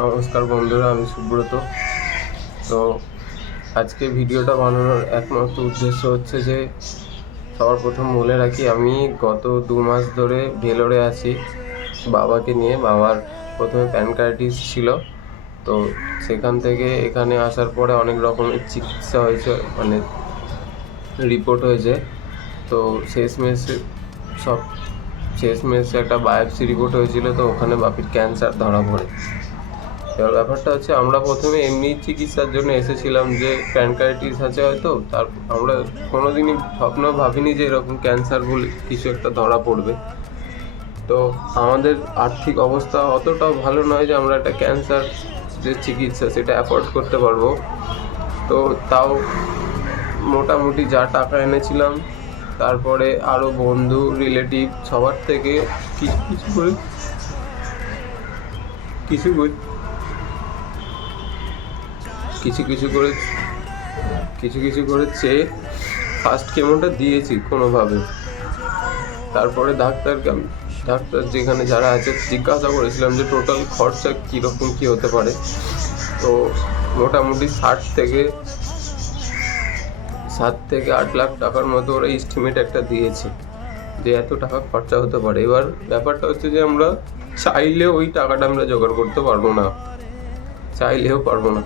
নমস্কার বন্ধুরা, আমি সুব্রত। তো আজকে ভিডিওটা বানানোর একমাত্র উদ্দেশ্য হচ্ছে যে সবার প্রথম বলে রাখি, আমি গত 2 মাস ধরে ভেলোরে আছি বাবাকে নিয়ে। বাবার প্রথমে প্যানকার্ডিস ছিল, তো সেখান থেকে এখানে আসার পরে অনেক রকমের চিকিৎসা হয়েছে, মানে রিপোর্ট হয়েছে। তো সব শেষমেশ একটা বায়োপসি রিপোর্ট হয়েছিল, তো ওখানে বাপির ক্যান্সার ধরা পড়ে। এবার ব্যাপারটা হচ্ছে, আমরা প্রথমে এমনি চিকিৎসার জন্য এসেছিলাম যে প্যানকার্ডিটিস আছে হয়তো, আমরা কোনোদিনই স্বপ্নেও ভাবিনি যে এরকম ক্যান্সার বলে কিছু একটা ধরা পড়বে। তো আমাদের আর্থিক অবস্থা অতটাও ভালো নয় যে আমরা একটা ক্যান্সার যে চিকিৎসা সেটা অ্যাফোর্ড করতে পারবো। তো তাও মোটামুটি যা টাকা এনেছিলাম, তারপরে আরও বন্ধু রিলেটিভ সবার থেকে কিছু কিছু করে কিছু করে কিছু কিছু করে কিছু কিছু করে চেয়ে ফার্স্ট কেমোটা দিয়েছি কোনোভাবে। তারপরে ডাক্তার যেখানে যারা আছে জিজ্ঞাসা করেছিলাম যে টোটাল খরচা কীরকম কী হতে পারে। তো মোটামুটি 7 থেকে 8 লাখ টাকার মতো ওরা এস্টিমেট একটা দিয়েছে যে এত টাকা খরচা হতে পারে। এবার ব্যাপারটা হচ্ছে যে আমরা চাইলেও ওই টাকাটা আমরা জোগাড় করতে পারবো না, চাইলেও পারবো না।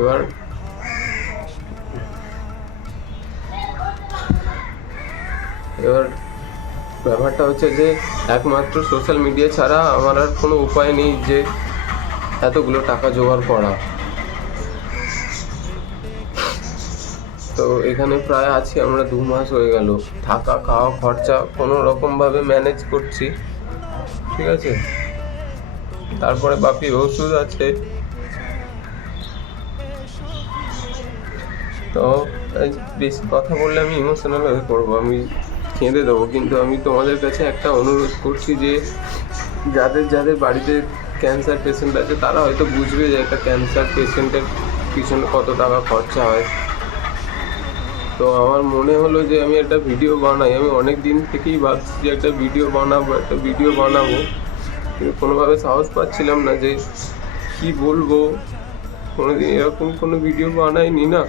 এবার এবার ব্যাপারটা হচ্ছে যে একমাত্র সোশ্যাল মিডিয়া ছাড়া আমার আর কোনো উপায় নেই যে এতগুলো টাকা জোগাড় করা। তো এখানে প্রায় আছি আমরা 2 মাস হয়ে গেল, থাকা খাওয়া খরচা কোনো রকমভাবে ম্যানেজ করছি, ঠিক আছে। তারপরে বাপির ওষুধ আছে। তো বেশি কথা বললে আমি ইমোশনাল হয়ে পড়বো, আমি কেঁদে দেবো। কিন্তু আমি তোমাদের কাছে একটা অনুরোধ করছি যে যাদের যাদের বাড়িতে ক্যান্সার পেশেন্ট আছে তারা হয়তো বুঝবে যে একটা ক্যান্সার পেশেন্টের পিছনে কত টাকা খরচা হয়। তো আমার মনে হলো যে আমি একটা ভিডিও বানাই। আমি অনেক দিন থেকেই ভাবছি যে একটা ভিডিও বানাবো, কিন্তু কোনোভাবে সাহস পাচ্ছিলাম না যে কি বলবো। কোনোদিন এরকম কোনো ভিডিও বানাইনি না।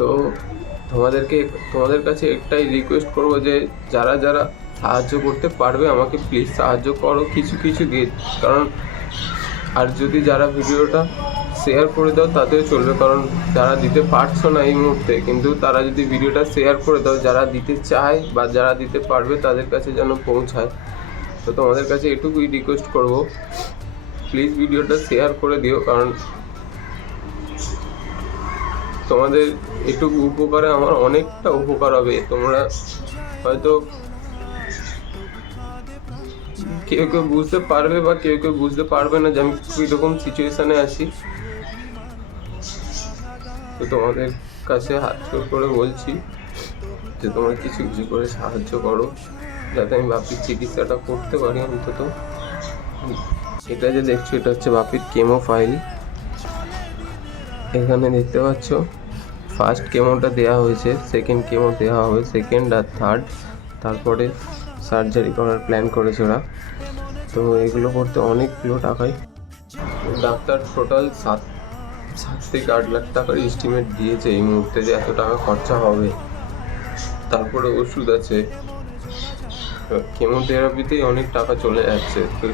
তো তোমাদের কাছে একটাই রিকোয়েস্ট করবো যে যারা যারা সাহায্য করতে পারবে আমাকে প্লিজ সাহায্য করো কিছু কিছু দিয়ে। কারণ আর যদি যারা ভিডিওটা শেয়ার করে দাও তাতেও চলবে, কারণ যারা দিতে পারছো না এই মুহূর্তে, কিন্তু তারা যদি ভিডিওটা শেয়ার করে দাও, যারা দিতে চায় বা যারা দিতে পারবে তাদের কাছে যেন পৌঁছায়। তো তোমাদের কাছে এটুকুই রিকোয়েস্ট করব, প্লিজ ভিডিওটা শেয়ার করে দিও, কারণ তোমাদের এটুকু উপকারে আমার অনেকটা উপকার হবে। তোমরা হয়তো কেউ কেউ বুঝতে পারবে বা কেউ কেউ বুঝতে পারবে না যে আমি কীরকম সিচুয়েশানে আছি। তো তোমাদের কাছে হাত জোড় করে বলছি যে তোমরা কিছু কিছু করে সাহায্য করো, যাতে আমি বাপির চিকিৎসাটা করতে পারি অন্তত। এটা যে দেখছো, এটা হচ্ছে বাপির কেমো ফাইল। এখানে দেখতে পাচ্ছ ফার্স্ট কেমোটা দেওয়া হয়েছে, সেকেন্ড কেমো দেওয়া হবে, সেকেন্ড আর থার্ড। তারপরে সার্জারি করার প্ল্যান করেছে ওরা। তো এগুলো করতে অনেকগুলো টাকায় ডাক্তার টোটাল 7 থেকে 8 লাখ টাকার এস্টিমেট দিয়েছে এই মুহূর্তে যে এত টাকা খরচা হবে। তারপরে ওষুধ আছে, কেমোথেরাপিতেই অনেক টাকা চলে যাচ্ছে। তো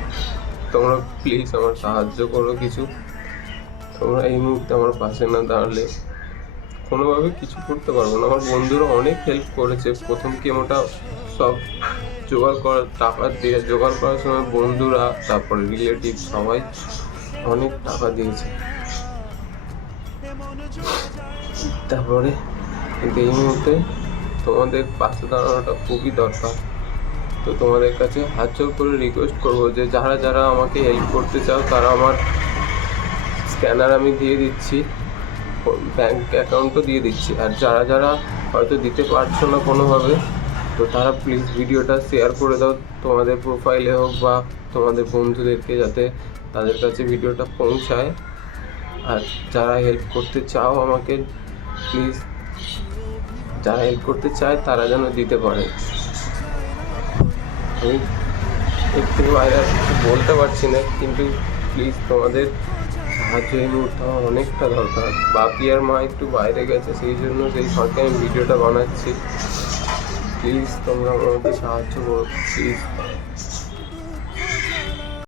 তোমরা প্লিজ আমার সাহায্য করো কিছু। তোমরা এই মুহূর্তে আমার পাশে না দাঁড়ালে কোনোভাবে কিছু করতে পারবো না। আমার বন্ধুরা অনেক হেল্প করেছে প্রথম কেমোটা, সব টাকা দিয়ে জোগাড় করার সময় বন্ধুরা, তারপরে রিলেটিভ সবাই অনেক টাকা দিয়েছে। তারপরে কিন্তু এই মুহূর্তে তোমাদের পাশে দাঁড়ানোটা খুবই দরকার। তো তোমাদের কাছে হাত জোড় করে রিকোয়েস্ট করবো যে যারা যারা আমাকে হেল্প করতে চাও, তারা আমার স্ক্যানার আমি দিয়ে দিচ্ছি, ব্যাঙ্ক অ্যাকাউন্টও দিয়ে দিচ্ছি। আর যারা যারা হয়তো দিতে পারছো না কোনোভাবে, তো তারা প্লিজ ভিডিওটা শেয়ার করে দাও তোমাদের প্রোফাইলে হোক বা তোমাদের বন্ধুদেরকে, যাতে তাদের কাছে ভিডিওটা পৌঁছায়। আর যারা হেল্প করতে চাও আমাকে, প্লিজ, যারা হেল্প করতে চায় তারা যেন দিতে পারে। আমি এর থেকে বাইরে আর কিছু বলতে পারছি না, কিন্তু প্লিজ তোমাদের সাহায্য এই মুহূর্তে আমার অনেকটা দরকার। বাপি আর মা একটু বাইরে গেছে, সেই জন্য সেই ফাঁকে আমি ভিডিওটা বানাচ্ছি। প্লিজ তোমরা আমাকে সাহায্য করো, প্লিজ।